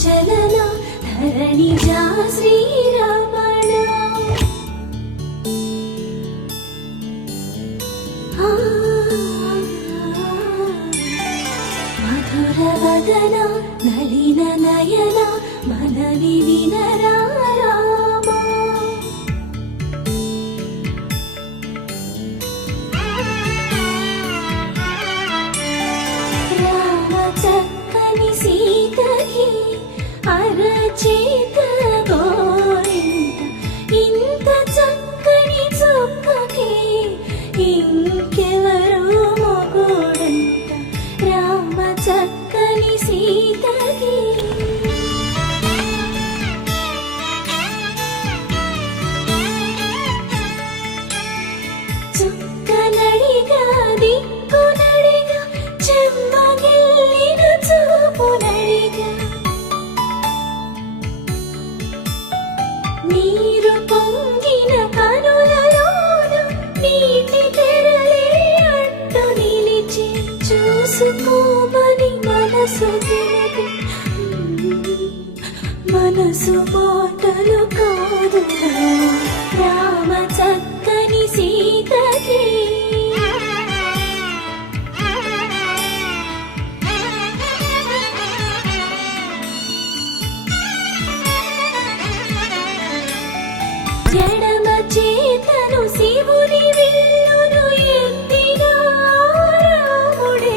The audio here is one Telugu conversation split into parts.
చలన ధరణిజా శ్రీరమణ మధుర వదన నలిన నయన మనవి వినరా అరచేత గోరింట ఇంత చక్కని చుక్కకి ఇంకెవరు మొగుడంట రామ చక్కని సీతకి చుక్కనడిగా దిక్కునడిగా చెమ్మగిల్లిన చూపునడిగా నీరు పొంగిన కనులలోన నీటి తెరలే అడ్డు నిలిచి చూసుకోమని మనసు తెలిపి మనసు మాటలు కాదు రామ చక్కని సీతకి ఎడమ చేతను శివుని విల్లును ఎత్తిన రాముడే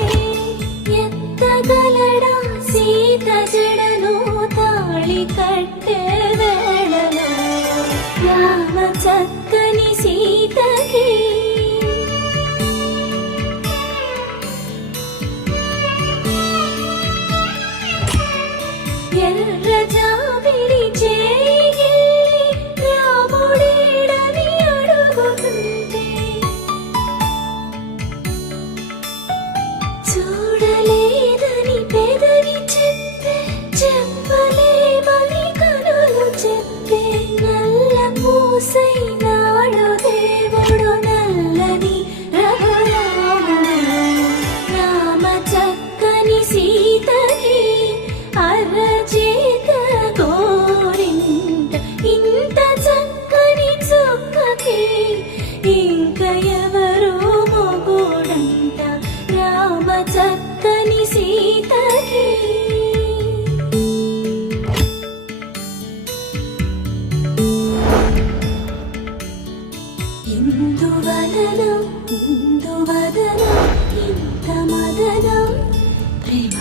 ఎత్తగలడా సీత జడను తాళి కట్టే వేళలో రామ చక్కని సీతకి ఎర్ర జాబిలి చూడలేదని పెదవి చెప్పే చెప్పలేమని కనులు చెప్పే నల్ల పూసైనాడు దేవుడు నల్లని రఘురాముడు రామ చక్కని సీతకి అరచేత గోరింట ఇంత చక్కని చుక్కకి ఇంక ఎవరు మొగుడంట రామ చక్కని సీతకి ఇందువలన ఇంత మదన ప్రేమ